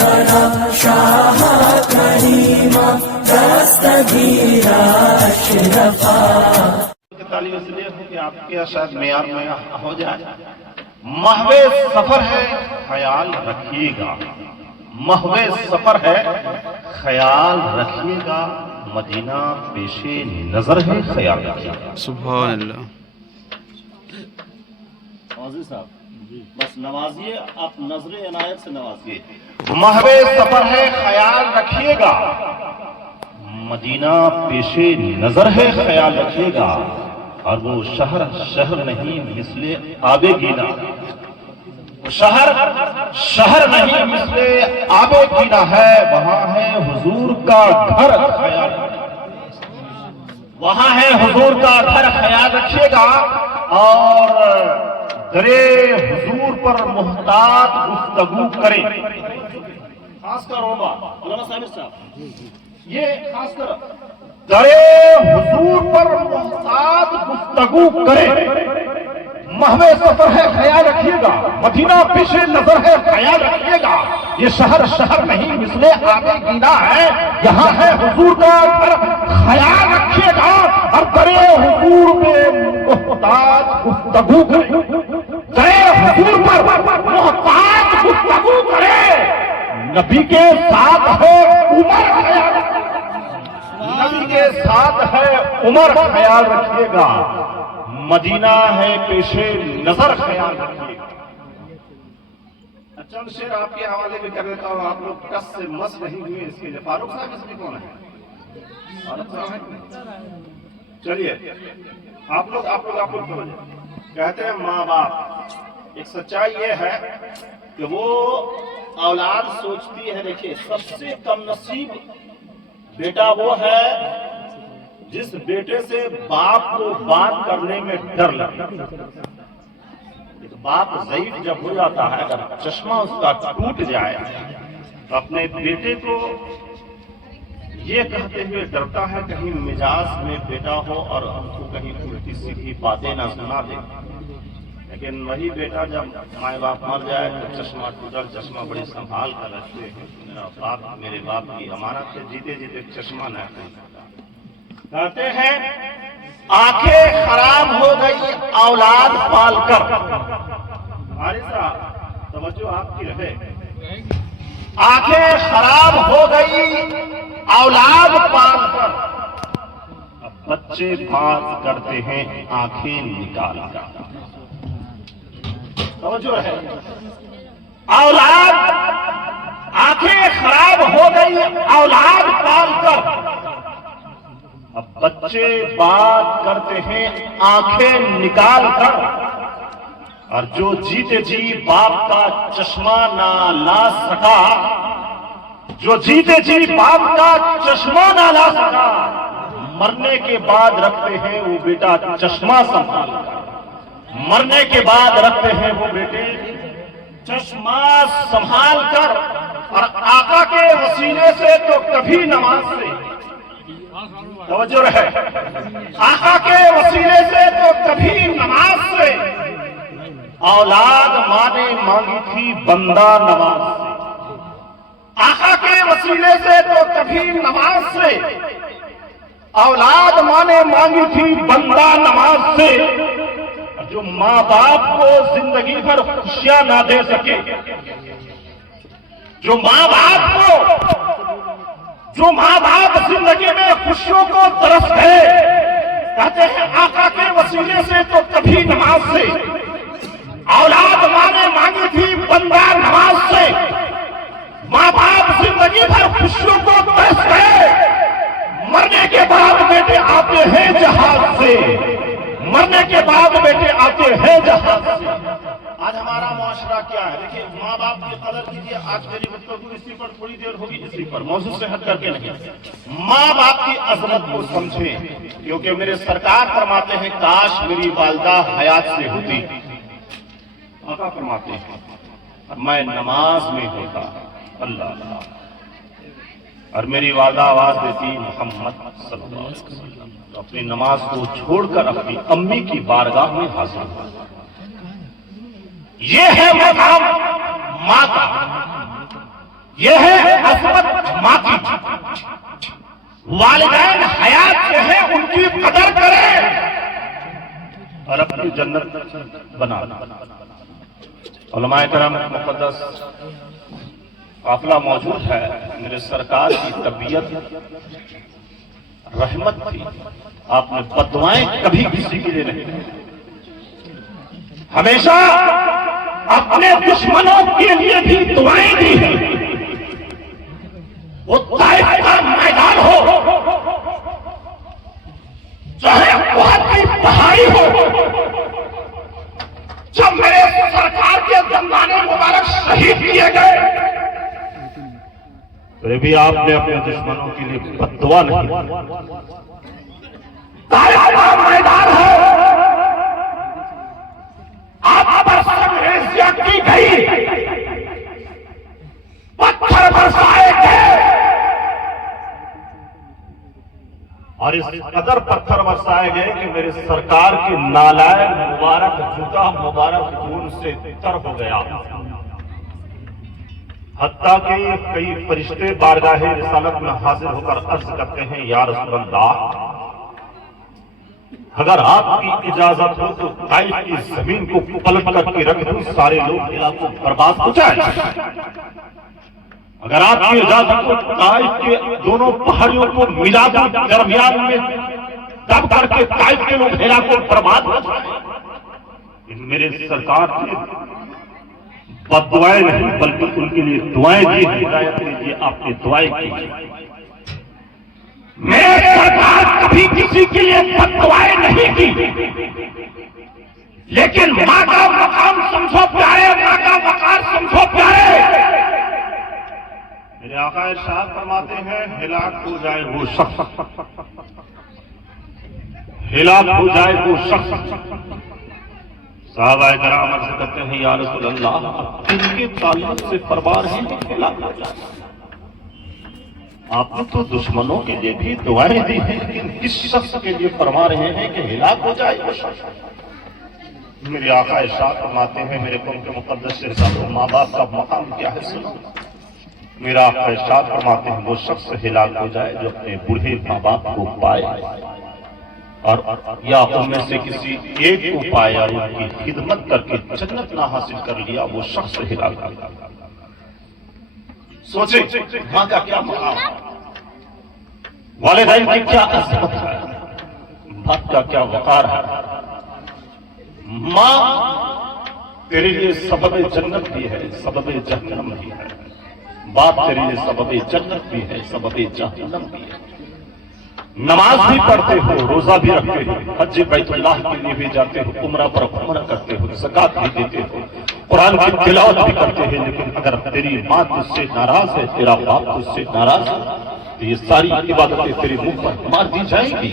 सरा शाह करीमा दस्तगीरा अशरफा। तालीम इसलिए हो कि आपके शायद मेयार में हो जाए। महवे सफर है ख्याल रखिएगा, महवे सफर है ख्याल रखिएगा, मदीना पेशे नजर है ख्याल रखिएगा। सुभान अल्लाह। साहब बस नवाजिए, आप नजर इनायत से नवाजिए। महवे सफर है ख्याल रखिएगा, मदीना पेशे नजर है ख्याल रखिएगा, और वो शहर शहर नहीं मिसले आबे गिना, शहर शहर नहीं मिसले आबे गिना है, वहां है हुजूर का घर ख्याल, वहां है हुजूर का घर ख्याल रखिएगा। और दरे हुजूर पर मुहतात गुफ्तगू करें, खासकर साहब ये खासकर दरे हुजूर पर मुहतात गुफ्तगू करें। महवे सफर है ख्याल रखिएगा, मदीना पेशे नजर है ख्याल रखिएगा, ये शहर शहर नहीं मिसले आगे गिना है, यहाँ है हुजूर का घर ख्याल रखिएगा। और दरे हुजूर में मुहतात गुफ्तगू करें, दरे हुजूर पर मुहतात गुफ्तगू करें। नबी के साथ है उमर ख्याल, नबी के साथ है उमर ख्याल रखिएगा, मदीना है पेशे नजर ख्याल रखिएगा। चंद शेर आपके हवाले में कर देता हूं, आप लोग कस से मस नहीं हुए इसके लिए। फारूक साहब इसमें कौन है? फारूक साहब है? चलिए आप लोग कहते हैं माँ बाप, एक सच्चाई ये है कि वो औलाद सोचती है, देखिए सबसे कम नसीब बेटा वो है जिस बेटे से बाप को बात करने में डर लगता। बाप ज़ईफ जब हो जाता है, अगर चश्मा उसका टूट जाए तो अपने बेटे को ये कहते हुए डरता है कहीं मिजाज में बेटा हो और हमको कहीं उल्टी सीधी बातें ना सुना दे। लेकिन वही बेटा जब माए बाप मर जाए तो चश्मा टूटल, चश्मा बड़ी संभाल कर रखते हैं। मेरा बाप मेरे बाप की अमानत से जीते जीते चश्मा न कहते हैं आंखें खराब हो गई औलाद पालकर। तवज्जो आपकी रहे, आंखें खराब हो गई औलाद पालकर, अब बच्चे बात करते हैं आंखें निकाल कर। तवज्जो है, औलाद आंखें खराब हो गई औलाद पालकर, अब बच्चे बात करते हैं आंखें निकाल कर। और जो जीते जी बाप का चश्मा ना ला सका, जो जीते जी बाप का चश्मा ना ला सका, मरने के बाद रखते हैं वो बेटा चश्मा संभाल कर, मरने के बाद रखते हैं वो बेटे चश्मा संभाल कर। और आका के वसीले से तो कभी नमाज से, तवज्जो रहे, आका के वसीले से तो कभी नमाज से, औलाद मां ने मांगी थी बंदा नमाज से। आका के वसीले से तो कभी नमाज से, औलाद मां ने मांगी थी बंदा नमाज से। जो माँ बाप को जिंदगी भर खुशियां ना दे सके, जो माँ बाप जिंदगी में खुशियों को तरस गए, कहते हैं आका के वसीले से तो कभी नमाज से, औलाद मां ने मांगी थी बंदा नमाज से। माँ बाप जिंदगी भर खुशियों को तरस गए, मरने के बाद बेटे आते हैं जहाज से, मरने के बाद बेटे आते हैं जहाज से। आज हमारा मुआशरा क्या है? देखिए माँ बाप की कदर कीजिए। आज मेरी गुफ्तगू इसी पर थोड़ी देर होगी, इसी पर मौजूद से हट करके नहीं, माँ बाप की अजमत को समझें, क्योंकि मेरे सरकार फरमाते हैं काश मेरी वालिदा हयात से होती, आका फरमाते हैं मैं नमाज में होता अल्लाह, और मेरी वालिदा आवाज देती मोहम्मद सल्लल्लाहु अलैहि वसल्लम, तो अपनी नमाज को छोड़कर अपनी अम्मी की बारगाह में हाजिर हुआ। ये है मकाम माँ का, यह है अजमत माँ की। वालिदैन हयात से है, उनकी कदर करें और अपनी जन्नत बना। उलमाए किराम मुक़द्दस काफिला मौजूद है। मेरे सरकार की तबीयत रहमत थी, आपने बददुआएं कभी किसी के लिए नहीं, हमेशा अपने दुश्मनों के लिए भी दुआएं दी हैं। वो ताइफ का मैदान हो, चाहे बहुत की पहाड़ी हो, जब मेरे सरकार के दंदाने मुबारक शहीद किए गए, फिर भी आपने अपने दुश्मनों के लिए बद्दुआ नहीं। ताइफ का मैदान है, आप पर संघर्ष की गई, पत्थर बरसाए गए और इस कदर पत्थर बरसाए गए कि मेरे सरकार के नालायक मुबारक जूता मुबारक खून से तर हो गया। हत्ता के कई फरिश्ते बारगाहे रिसालत में हाजिर होकर अर्ज करते हैं, या रसूल अल्लाह, अगर आपकी इजाजत हो तो ताइफ की जमीन को पलट करके रख दूं, सारे लोग इलाकों बर्बाद हो जाए। अगर आपकी इजाजत हो ताइफ के दोनों पहाड़ियों को मिला दूं, दरमियान में दब करके ताइफ के लोग इलाकों बर्बाद हो जाए। मेरे सरकार की बद्दुआएं नहीं बल्कि उनके लिए दुआएं दी, हिदायत कीजिए, आपने दुआएं कीजिए। मेरे सरकार कभी किसी के लिए बद्दुआएं नहीं की, लेकिन मां का मकाम समझो प्यारे, मां का वकार समझो प्यारे। मेरे आका इरशाद फरमाते हैं, हिलाक हो जाए वो शख्स, हिलाक हो जाए वो शख्स। साहबाए किराम अर्ज़ करते हैं, या रसूल अल्लाह, किनके ताल्लुक से फरमान है कि हिलाक हो जाए? आपने तो दुश्मनों के लिए भी दुआएं दी हैं, लेकिन किस शख्स के लिए फरमा रहे हैं कि हिलाक हो जाए वो शख्स? मेरे आका इरशाद फरमाते हैं, मेरे कौम के मुक़द्दस शहज़ादों, माँ बाप का मकाम क्या है सुनो। मेरा आका इरशाद फरमाते हैं, वो शख्स हिलाक हो जाए जो अपने बूढ़े माँ बाप को पाए और या उनमें से किसी एक को पाया, उनकी खिदमत करके जन्नत ना हासिल कर लिया, वो शख्स हिलाक हो जाए। सोचे मां का क्या मकाम, वालिदैन की क्या अज़मत है, बाप का क्या वकार है। मां तेरे लिए सबब जन्नत भी है, सबब जहन्नम भी है। बाप तेरे लिए सबब जन्नत भी है, सबब जहन्नम भी है। नमाज भी पढ़ते हो, रोजा भी रखते हो, हज बैतुल्लाह के लिए भी जाते हो, उम्रा पर उम्रा करते हो, ज़कात भी देते हो, कुरान की तिलावत भी करते हैं, लेकिन अगर तेरी माँ तुझसे नाराज है, तेरा बाप तुझसे नाराज है, तो ये सारी इबादतें तेरे मुंह पर मार दी जाएंगी।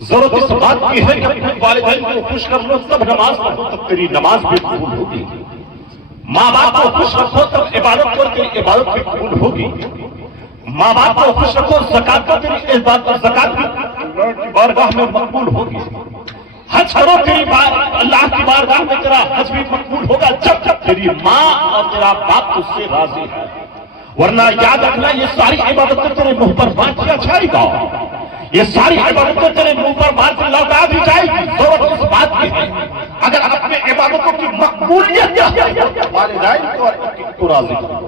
जरूरत इस बात की है कि अपने वालिदैन को खुश कर लो, तब नमाज पढ़ो, तब तेरी नमाज भी कबूल होगी। माँ बाप को खुश रखो, तब इबादत करो, तेरी इबादत भी कबूल होगी। माँ बाप को खुश रखो, ज़कात को, तेरी इबादत ज़कात की बारगाह में मकबूल होगी। हज करो, तेरी अल्लाह की बारगाह में तेरा हज भी मकबूल होगा, जब जब तेरी माँ और तेरा बाप तुझसे राजी है। वरना याद रखना, ये सारी इबादतें तेरे मुंह पर मार दिया जाएगा, ये सारी इबादतें तेरे मुंह पर मार के लौटा दी जाएगी। जरूरत इस बात की है, अगर अपने इबादतों की मकबूलियत वालिदैन को राजी करो,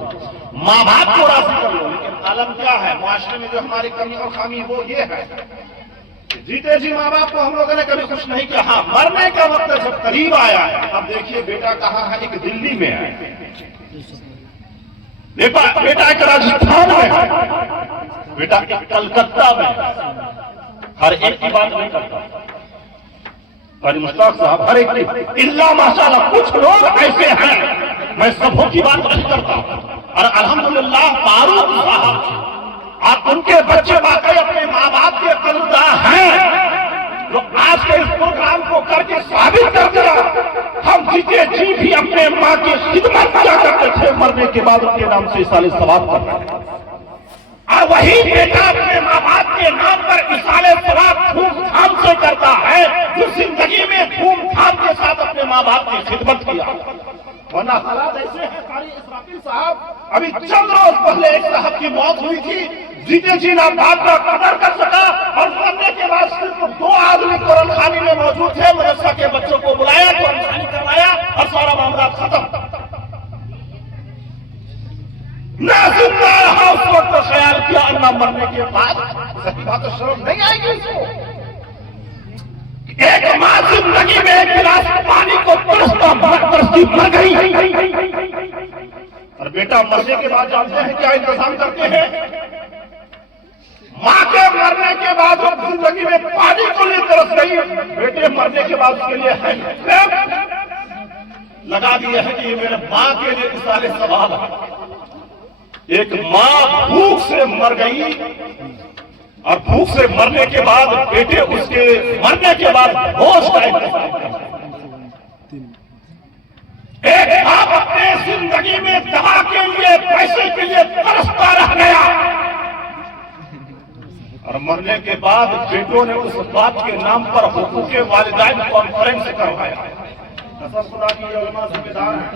माँ बाप को राजी कर लो। लेकिन आलम क्या है मुआशरे में, जो हमारी कमी और खामी वो ये है, जीते जी माँ बाप को हम लोगों ने कभी खुश नहीं किया। हाँ, मरने का वक्त जब करीब आया है, अब देखिए बेटा कहाँ है, एक दिल्ली में है, बेटा एक राजस्थान में है, बेटा एक कलकत्ता में है। हर एक की बात नहीं करता मुश्ताक साहब, हर एक की, इल्ला माशाअल्लाह कुछ लोग ऐसे हैं, मैं सबों की बात नहीं करता। और अल्हम्दुलिल्लाह फारूक साहब और उनके बच्चे वाकई अपने माँ बाप के कर्जदार हैं, जो आज के इस प्रोग्राम को करके साबित कर दिया, हम जीते जी भी अपने माँ की खिदमत किया करते थे, मरने के बाद उनके नाम से इसाले सवाब करते हैं। और वही बेटा अपने माँ बाप के नाम पर इसाले सवाब धूमधाम से करता है, जो जिंदगी में धूमधाम के साथ अपने माँ बाप की खिदमत किया। वरना हालात ऐसे हैं कारी इसराफिल साहब, अभी चंद रोज पहले एक साहब की मौत हुई थी, जीते जी ना बात का कदर कर सका, और मरने के बाद सिर्फ 2 आदमी कुरान खानी में मौजूद थे, मदरसा के बच्चों को बुलाया, कुरान खानी करवाया और सारा मामला खत्म। ना जिंदा रहा उस वक्त तो ख्याल किया, ना मरने के बाद सही बात तो शर्म नहीं आएगी उसको। एक मां जिंदगी में एक गिलास पानी को तरसती मर गई, और बेटा मरने के बाद जानते हैं क्या इंतजाम करते हैं? मां के मरने के बाद वो जिंदगी में पानी को लिए तरस गई, बेटे मरने के बाद उसके लिए है लगा दिया है कि ये मेरे मां के लिए इसाले सवाल है। एक मां भूख से मर गई, और भूख से मरने के बाद बेटे उसके मरने के बाद होश का इंतजार करते हैं। एक बाप अपने जिंदगी में दवा के लिए पैसे के लिए तरसता रह गया, और मरने के बाद बेटों ने उस बात के नाम पर हुकूक वालिदैन कॉन्फ्रेंस करवाया। कसम खुदा की उलमा जिम्मेदार है,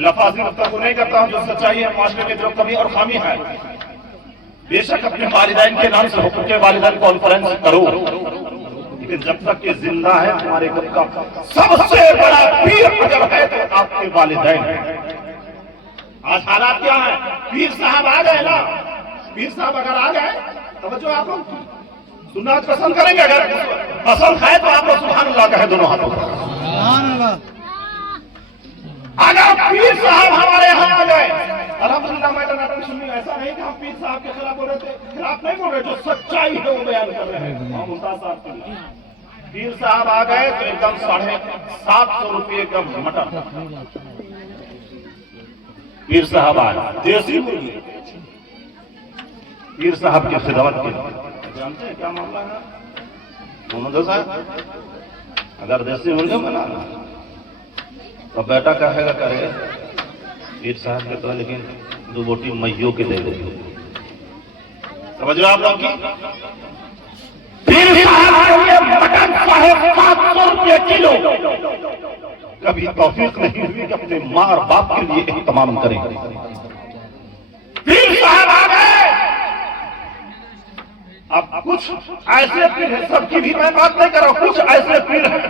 लफाजी मतलब नहीं करता हूं, जो सच्चाई है माशरे में जो कमी और खामी है, बेशक अपने वालिदैन के नाम से हुकूक वालिदैन कॉन्फ्रेंस करो, लेकिन जब तक ये जिंदा है हमारे घर का सबसे बड़ा पीर अगर है तो आपके वालिदैन है। आज हालात क्या है? पीर साहब आ गए ना, पीर साहब अगर आ गए तो जो आप लोग सुनना पसंद करेंगे, अगर पसंद है तो आप लोग सुभान अल्लाह कहे दोनों हाथों पर। अगर पीर साहब हमारे यहाँ आ गए, अल्हम्दुलिल्लाह मैं टनाटन सुन रही, ऐसा नहीं कि हम पीर साहब के खिलाफ बोल रहे थे, खिलाफ नहीं बोल रहे, जो सच्चाई है वो बयान कर रहे हैं। हम मुमताज साहब के लिए पीर साहब आ गए तो एकदम 750 रुपये का मटन पीर साहब आए, देसी मुर्गी पीर साहब की खिदमत की। जानते हैं क्या मामला है मोहम्मद साहब? अगर देसी मुर्गा बनाना तो बेटा कहेगा करे पीर साहब के तो, लेकिन 2 बोटी मैयों के दे दो। समझ रहे आप लोग की? पीर साहब के लिए मटन 750 रुपये किलो। कभी तौफीक नहीं हुई कि अपने मां और बाप के लिए एहतमाम करें। पीर साहब आ गए। अब कुछ ऐसे पीर है, सबकी भी मैं बात नहीं कर रहा हूं, कुछ ऐसे पीर है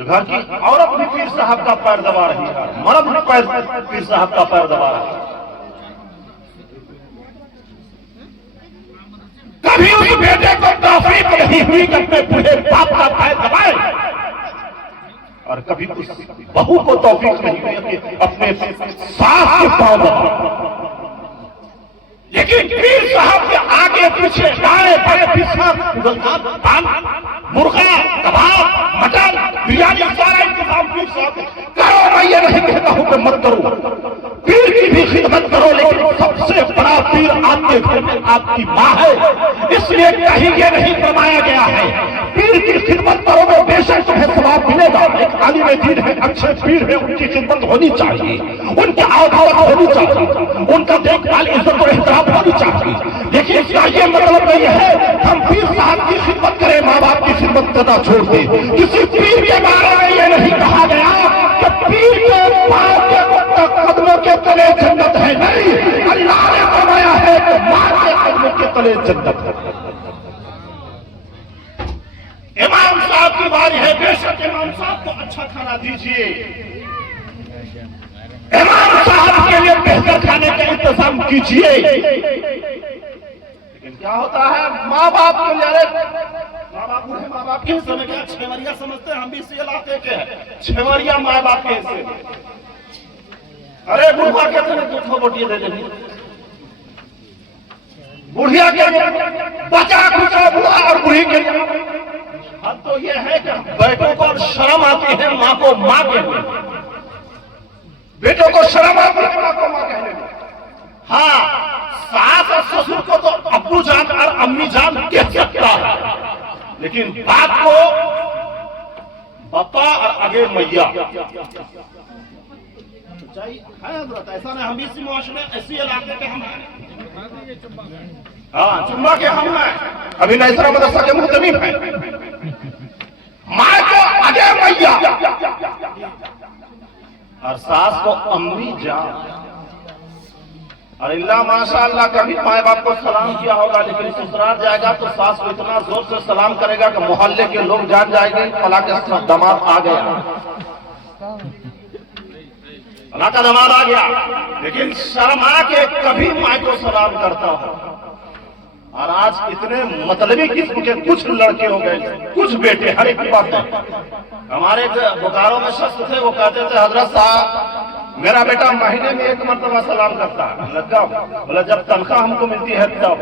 घर की औरत भी पीर साहब का पैर दबा रही है, मर्द भी पीर साहब का पैर दबा रहा है। कभी उस बेटे को तौफीक नहीं हुई कि अपने बूढ़े बाप का पैर दबाए, और कभी उस बहू को तौफीक नहीं हुई अपने सास के पांव दबाए। लेकिन पीर साहब के आगे पीछे दाएं बाएं पिछा मुर्गा कबाब मटन बिरयानी सारा इंतजाम पीर साहब करो। मैं ये नहीं कहता हूं कि मत करो, पीर की भी खिदमत करो, लेकिन सबसे बड़ा पीर आपके घर में आपकी मां है, इसलिए कहीं ये नहीं फरमाया गया है पीर की खिदमत करोगे बेशक तुम्हें सवाब मिलेगा। एक आलिम दीन है, अच्छे पीर है, उनकी खिदमत होनी चाहिए, उनकी आदत होनी चाहिए, उनका देखभाल इज्जत और एहतराम होनी चाहिए। लेकिन इसका ये मतलब नहीं है हम पीर साहब की खिदमत करें, माँ बाप की खिदमत करना छोड़ दें। किसी पीर के बारे में ये नहीं कहा गया कि पीर के पाँव के कदमों के तले जन्नत है, नहीं, अल्लाह ने फरमाया है कि माँ के कदमों के तले जन्नत है। इमाम साहब की बारी है, बेशक इमाम साहब को अच्छा खाना दीजिए, इमाम साहब के लिए बेहतर खाने का इंतजाम कीजिए। लेकिन क्या होता है माँ बाप के लिए, माँ बाप बूढ़े माँ बाप के हिस्से में क्या छेवरिया समझते हैं? हम भी इसी इलाके के हैं, छेवरिया माँ बाप के हिस्से में। अरे बुढ़ा कहते हैं 2 बोटी दे देंगे, बुढ़िया के बचा खुचा बुढ़ा और बुढ़ी के अब तो ये है कि बेटों को शर्म आती है माँ को माँ कहने में, बेटों को शर्म आती है माँ को माँ कहने में। हाँ, सास और ससुर को तो अब्बू जान और अम्मी जान कह सकता है, लेकिन बाप को पापा और आगे मैया ऐसा नहीं। हम इसी मुआशरे ऐसी इलाके के हम हैं, हाँ चुम्बा के हम हैं, अभी नैसरा मदरसा के मुहतमिम हैं। माँ को आगे मैया, और सास को अम्मी जान। और अल्लाह माशाअल्लाह कभी माए बाप को सलाम किया होगा, लेकिन ससुराल जाएगा तो सास को इतना जोर से सलाम करेगा कि मोहल्ले के लोग जान जाएंगे फला के दामाद आ गया, फला का दामाद आ गया। लेकिन शर्मा के कभी माए को सलाम करता हो। और आज इतने मतलबी किस्म के कुछ लड़के हो गए, कुछ बेटे, हर एक की बात है। हमारे बोकारो में शख्स थे, वो कहते थे हजरत साहब मेरा बेटा महीने में 1 मरतबा सलाम करता है। लगा बोला जब तनख्वाह हमको मिलती है तब,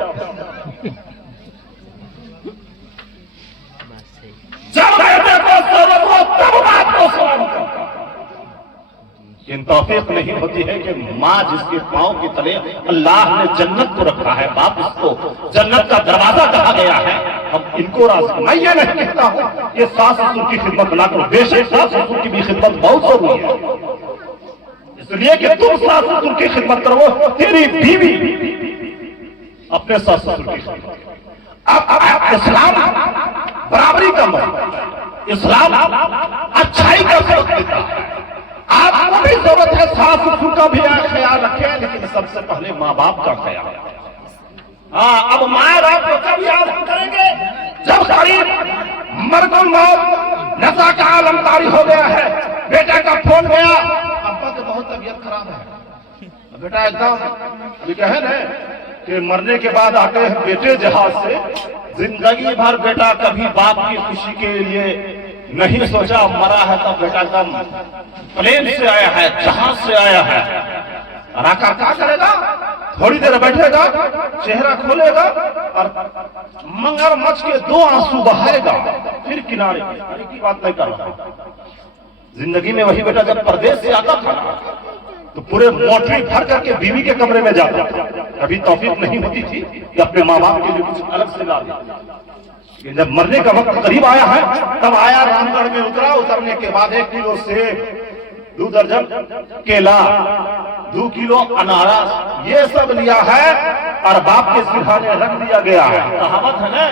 जब बेटे को जरूरत हो तब बाप को सलाम करता। इन तौफीक नहीं होती है कि माँ जिसके पांव के तले अल्लाह ने जन्नत को रखा है, बाप इसको जन्नत का दरवाजा कहा गया है, हम इनको राजी। मैं ये नहीं कहता हूँ कि सास ससुर की खिदमत ना करो, बेशक सास ससुर की भी खिदमत बहुत जरूरी है, इसलिए कि तुम सास ससुर की खिदमत करो, तेरी बीवी अपने सास ससुर की खिदमत। अब इस्लाम बराबरी का मतलब, इस्लाम अच्छाई का सबक देता है। आपको भी जरूरत है सास ससुर का भी ख्याल रखें, लेकिन सबसे पहले माँ बाप का ख्याल। हाँ, अब माँ बाप को कब याद हम करेंगे? जब करीब मरकुल मौत, नशा का आलम तारी हो गया है, बेटा का फोन गया, अब्बा की बहुत तबीयत खराब है, बेटा एकदम अभी कहे ना कि मरने के बाद आते हैं बेटे जहाज से। जिंदगी भर बेटा कभी बाप की खुशी के लिए नहीं सोचा, मरा है तब बेटा कम प्लेन से आया है, जहाज से आया है। राका क्या करेगा? थोड़ी देर बैठेगा, चेहरा खोलेगा और मगरमच्छ के 2 आंसू बहाएगा, फिर किनारे की बात नहीं कर रहा। जिंदगी में वही बेटा जब परदेश से आता था तो पूरे मोटरी भर करके बीवी के कमरे में जाता था। कभी तौफीक नहीं होती थी कि अपने माँ बाप के लिए कुछ अलग से ला दे। जब मरने का वक्त करीब आया है तब आया, रामगढ़ में उतरा, उतरने के बाद 1 किलो सेब, 2 दर्जन केला, 2 किलो अनारस, ये सब लिया है और बाप के सिरहाने रख दिया गया है। कहावत है ना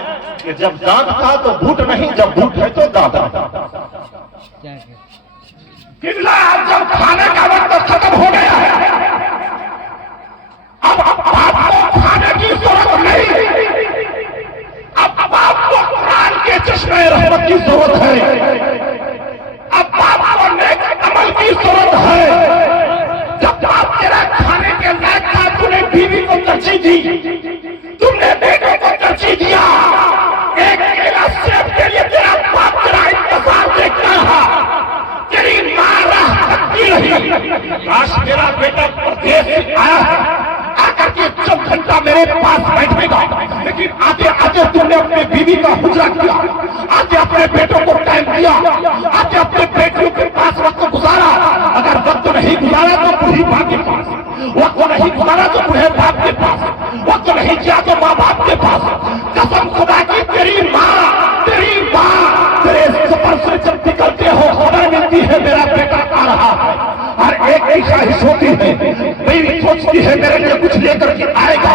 कि जब दांत था तो बूट नहीं, जब बूट है तो दांत। जब खाने का वक्त खत्म हो गया है, अब बाप को खाने की जरूरत नहीं, अब बाप को कुरान के चश्मे रहमत की जरूरत है, अब बाप को नेक अमल की जरूरत है। जब बाप तेरा खाने के लायक था, तूने बीवी को तरजीह दी, तुमने बेटे को तरजीह दिया, एक केला सेब के लिए तेरा बाप तेरा इंतजार देखता रहा, तेरी मां राह तकती रही। काश तेरा बेटा परदेश से आया है, आकर के 4 घंटा मेरे पास बैठेगा, लेकिन आते आते तुमने अपने बीवी का हुजरा किया, आते अपने बेटों को टाइम दिया, आते अपने बेटियों के पास वक्त गुजारा। अगर वक्त नहीं गुजारा तो बूढ़ी माँ के पास, वक्त नहीं गुजारा तो बूढ़े बाप के पास, वक्त नहीं किया तो माँ बाप के पास। कसम खुदा की तेरी माँ तेरे सफर से जब निकलते हो खबर मिलती है मेरा बेटा आ रहा है, और एक ऐसा ही सोती है, बीवी सोचती है मेरे लिए कुछ लेकर के आएगा,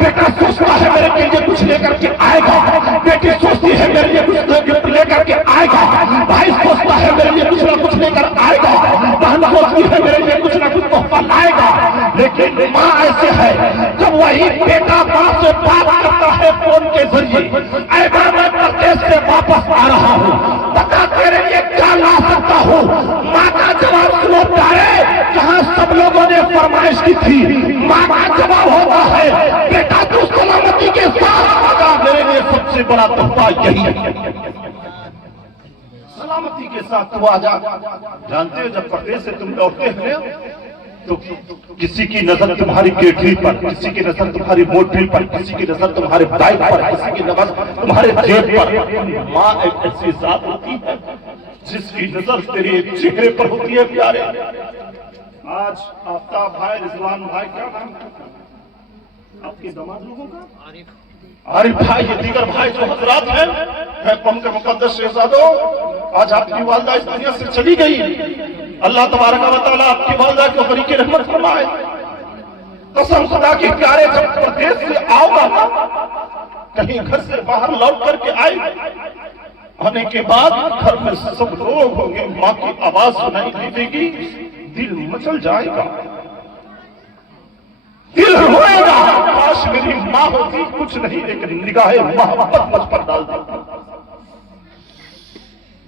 बेटा सोचता है मेरे लिए कुछ लेकर के आएगा, बेटी सोचती है मेरे लिए कुछ लेकर के आएगा, भाई सोचता है मेरे लिए कुछ ना कुछ लेकर आएगा, बहन सोचती है मेरे लिए कुछ ना कुछ तोहफा लाएगा। लेकिन माँ ऐसे है, जब वही बेटा माँ से बात करता है फोन के जरिए, ऐसा मैं परदेश से वापस आ रहा हूँ, बता तेरे लिए क्या ला सकता हूँ। माँ का जवाब सुनो प्यारे, जहाँ सब लोगों ने फरमाइश की थी, माँ का जवाब होता है बेटा तू सलामती के साथ आगा, मेरे लिए सबसे बड़ा तोहफा यही है, सलामती के साथ तू आजा। जानते हो जब परदेश से तुम लौटते हो तो किसी की नजर तुम्हारी केटली पर, किसी की नजर तुम्हारी मोटरी पर, किसी की नजर तुम्हारे बाइक पर, किसी की नजर तुम्हारे जेब पर। माँ एक ऐसी जात होती है जिसकी नजर तेरे चेहरे पर होती है प्यारे। आज आफ्ताब भाई, रिजवान भाई, क्या नाम आपके दामाद लोगों का? आरिफ भाई, ये दीगर भाई जो हजरात हैं, मैं कम के मुकद्दस शहजादो, आज आपकी वालदा इस दुनिया से चली गई। अल्लाह तबारक व तआला आपकी वालदा को बरी की रहमत फरमाए। कसम खुदा की प्यारे, जब प्रदेश से आओगा ना, कहीं घर से बाहर लौट करके आए, आने के बाद घर में सब लोग होंगे, माँ की आवाज सुनाई देगी, दिल मचल जाएगा, दिल रोएगा। काश मेरी माँ होती, कुछ नहीं एक निगाहे मोहब्बत मुझ पर डाल देती।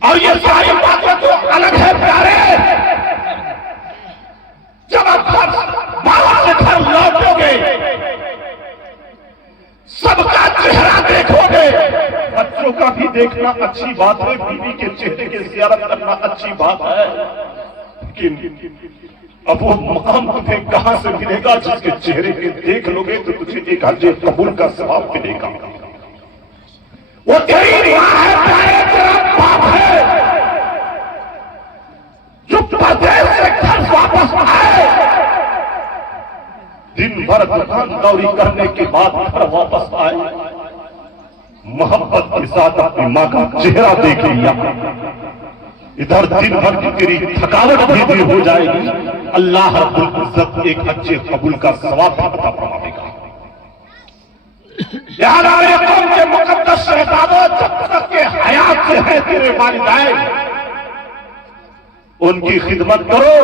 और ये सारी बातें तो अलग है प्यारे, जब आप बाबा से घर लौटोगे, सबका चेहरा देखोगे। बच्चों का भी देखना अच्छी बात है, बीवी के चेहरे की ज़ियारत करना अच्छी बात है, लेकिन अब वो मकाम तुम्हें कहां से मिलेगा जिसके चेहरे के देख लोगे तो तुझे एक हज कबूल का सवाब मिलेगा। वो तेरी मां है प्यारे, तेरा बाप है, जो परदेश से घर वापस आए, दिन भर दुकानदारी करने के बाद घर वापस आए, मोहब्बत के साथ अपनी मां का चेहरा देख लिया। इधर दिन भर की तेरी थकावट भी दूर हो जाएगी, अल्लाह रब्बुल इज्जत एक अच्छे कबूल का सवाब भी अता फरमाएगा। याद आ रहे कौम के मुकद्दस शहजादों, जब तक के हयात से है तेरे वालिदैन, उनकी खिदमत करो,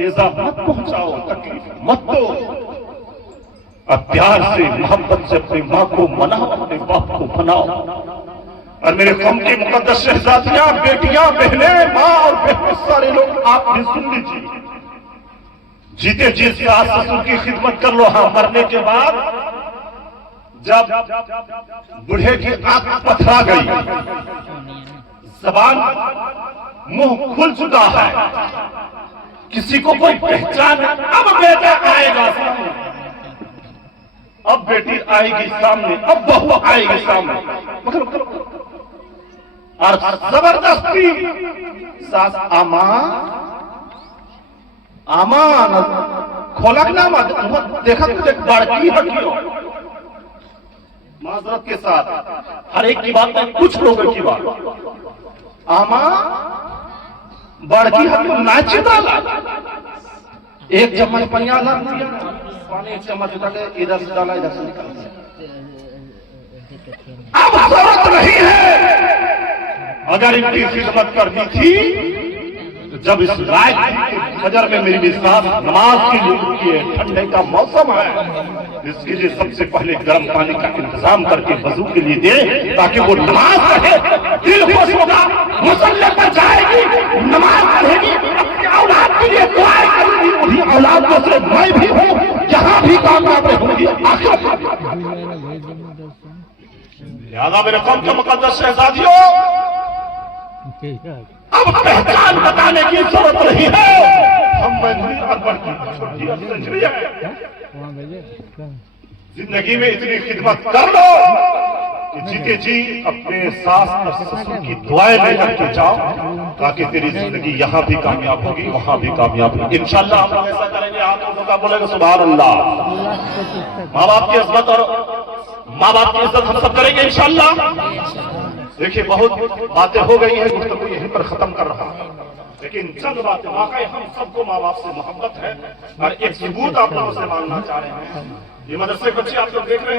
इज़ा मत पहुंचाओ, तकलीफ मत दो। अब प्यार से मोहब्बत से अपनी मां को मनाओ, अपने बाप को मनाओ। और मेरे कौम की मुकद्दस शहजादियां, बेटियां, बहनें, मां और बहनें, सारे लोग आप भी सुन लीजिए। जीते जी सास ससुर की खिदमत कर लो। हाँ, मरने के बाद जब बूढ़े की आंख पथरा गई, जबान मुंह खुल चुका है, किसी को कोई पहचान, अब बेटा आएगा सामने, अब बेटी आएगी सामने, अब बहू आएगी सामने, मतलब और जबरदस्ती सास आमा खोलक ना मत देखा तुझे बड़की हटियो। माजरत के साथ हर एक की बात में कुछ लोगों की बात, आमा बड़की हटियो नाचे डाला, एक चम्मच पनिया ला पानी, एक चम्मच डाले, इधर से डाला, इधर से निकाल। अब जरूरत नहीं है, अगर इनकी खिदमत करनी थी तो जब इस रात फजर में मेरी साथ नमाज के लिए ठंडे का मौसम है, इसके लिए सबसे पहले गर्म पानी का इंतजाम करके वजू के लिए दे, ताकि वो नमाज पढ़े, दिल खुश होगा, मुसल्ले पर जाएगी, नमाज पढ़ेगी, अपनी औलाद के लिए दुआएं करेगी। उन्हीं औलादों से मैं भी हूँ, जहां भी कामयाब होंगी आखिर। लिहाजा मेरे कौम के मुकद्दस शहजादियों, अब पहचान बताने की जरूरत नहीं है। हम मंजूरी अकबर की छोटी सेंचुरी है, जिंदगी में इतनी खिदमत कर लो कि जीते जी अपने सास और ससुर की दुआएं लेकर के जाओ, ताकि तेरी जिंदगी यहाँ भी कामयाब होगी, वहां भी कामयाब होगी। इंशाल्लाह हम लोग ऐसा करेंगे। हाथों का बोलेगा सुभान अल्लाह। माँ बाप की इज्जत और माँ बाप की इज्जत हम सब करेंगे इंशाल्लाह। देखिए, बहुत बातें हो गई है, गुफ्तगू यहीं पर खत्म कर रहा हूं, लेकिन चंद बातें, वाकई हम सबको माँ बाप से मोहब्बत है और एक सबूत आप लोगों से मांगना चाह रहे हैं। ये मदरसे बच्चे आप लोग देख रहे हैं।